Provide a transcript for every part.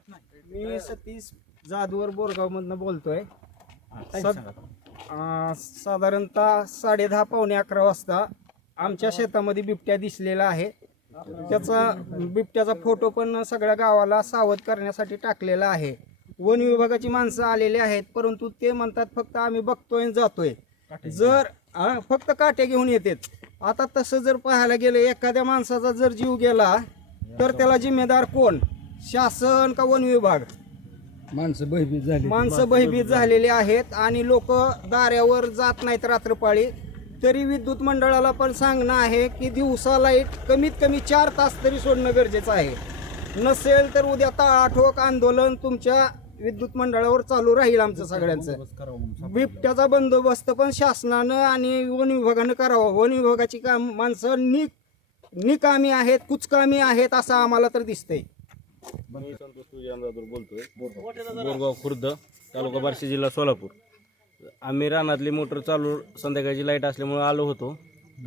मी सतीश जाधवर बोरगाव मधनं बोलतोय अं, साधारणतः साडे दहा पावणे अकरा वाजता आमच्या शेतामध्ये बिबट्या दिसलेला आहे. त्याचा बिबट्याचा फोटो पण सगळ्या गावाला सावध करण्यासाठी टाकलेला आहे. वन विभागाची माणसं आलेली आहेत परंतु ते म्हणतात फक्त आम्ही बघतोय आणि जातोय. जर हा, फक्त काटे घेऊन येतात. आता तसं जर पाहायला गेलं एखाद्या माणसाचा जर जीव गेला तर त्याला जिम्मेदार कोण? शासन का वन विभाग? माणसं भयभीत झाली माणसं भयभीत झालेली आहेत आणि लोक दाऱ्यावर जात नाहीत रात्रपाळी. तरी विद्युत मंडळाला पण सांगणं आहे की दिवसा लाइट कमीत कमी चार तास तरी सोडणं गरजेचं आहे. नसेल तर उद्या टाळाठोक आंदोलन तुमच्या विद्युत मंडळावर चालू राहील आमचं सगळ्यांचं. बिबट्याचा बंदोबस्त पण शासनानं आणि वन विभागानं करावा. वन विभागाची काम माणसं नि निकामी आहेत कुचकामी आहेत असं आम्हाला तर दिसतंय. मी संतोष तुझ्या बोलतोय. बोरगाव. खुर्द तालुका बार्शी जिल्हा सोलापूर. आम्ही रानातली मोटर चालू संध्याकाळची लाइट असल्यामुळे आलो होतो.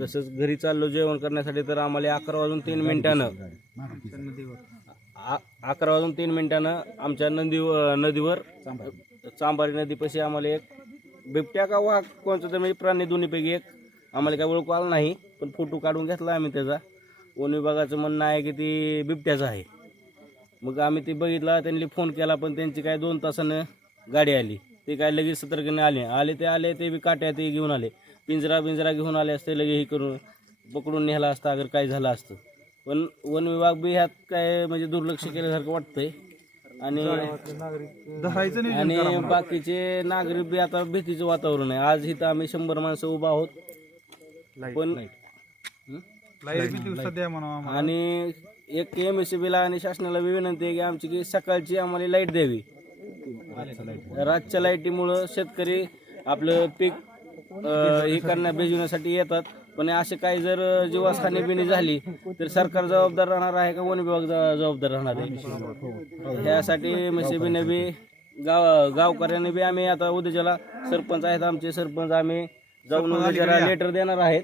तसंच घरी चाललो जेवण करण्यासाठी तर आम्हाला अकरा वाजून तीन मिनिटानं आ- अकरा वाजून तीन मिनिटानं आमच्या नदी नदीवर चांबारी नदीपाशी आम्हाला एक बिबट्या का वाघ कोणता तर म्हणजे प्राणी दोन्हीपैकी एक. आम्हाला काय ओळखू आलं नाही पण फोटो काढून घेतला आम्ही त्याचा. वन विभागाचं म्हणणं आहे की ती बिबट्याचं आहे. मग आम्ही ते बघितला त्यांनी फोन केला पण त्यांची काय दोन तासानं गाडी आली. ते काय लगेच सतर्कने आले. आले ते आले ते बी काट्या ते घेऊन आले. पिंजरा पिंजरा घेऊन आले असते लगे हे करून पकडून नेला असता अगर काय झालं असतं. पण वन विभाग बी ह्यात काय म्हणजे दुर्लक्ष केल्यासारखं वाटतंय. आणि आणि बाकीचे नागरिक बी आता भीतीचं वातावरण आहे. आज इथं आम्ही शंभर माणसं उभा आहोत. पण? आणि एक एम एस बीला आणि शासनाला बी विनंती आहे की आमची की सकाळची आम्हाला लाइट द्यावी. रातच्या लाईटीमुळं शेतकरी आपलं पीक अं, हे करण्या भिजवण्यासाठी येतात. पण असे काही जर जीवास बिनी झाली तर सरकार जबाबदार राहणार आहे का वन विभाग ज- जबाबदार राहणार आहे? ह्यासाठी बीने बी गाव गावकऱ्याने बी आम्ही आता उद्याच्याला सरपंच आहेत आमचे सरपंच आम्ही जाऊन उद्याच्याला लेटर देणार आहेत.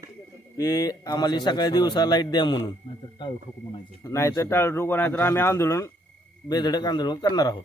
की आम्हाला सकाळी दिवसा लाइट द्या म्हणून. नाहीतर टाळू ठोकू म्हणायचं. नाहीतर टाळ नाही नाहीतर आम्ही आंदोलन बेधडक आंदोलन करणार आहोत.